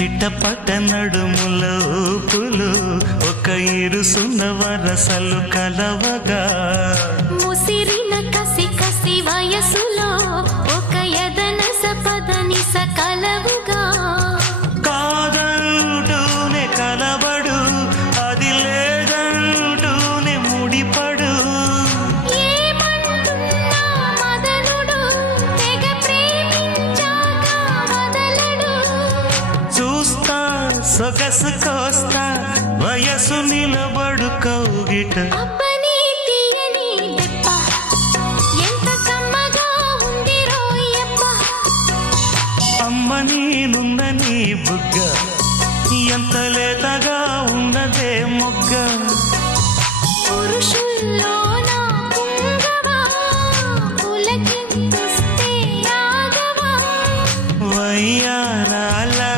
చిట్టపట్ట నడుముల ఊపులు ఒక ఇరుసున్న వరసలు కలవగా ముసిరిన కసి కసి వయసులో ఒక యదన సపదని సకలవుగా కాదంటూనే కలబడు అది లేదంటూనే ముడిపడు ఏమంటున్నా మదనుడు తెగ ప్రేమించాక వదలడు చూస్తా సొగసు కోస్తా వయసు నిలబడు కౌగిట అబ్బని తీయని దెబ్బ ఎంత కమ్మగా ఉంది రోయప్ప అమ్మ నేనున్న నీ బుగ్గ ఎంత లేత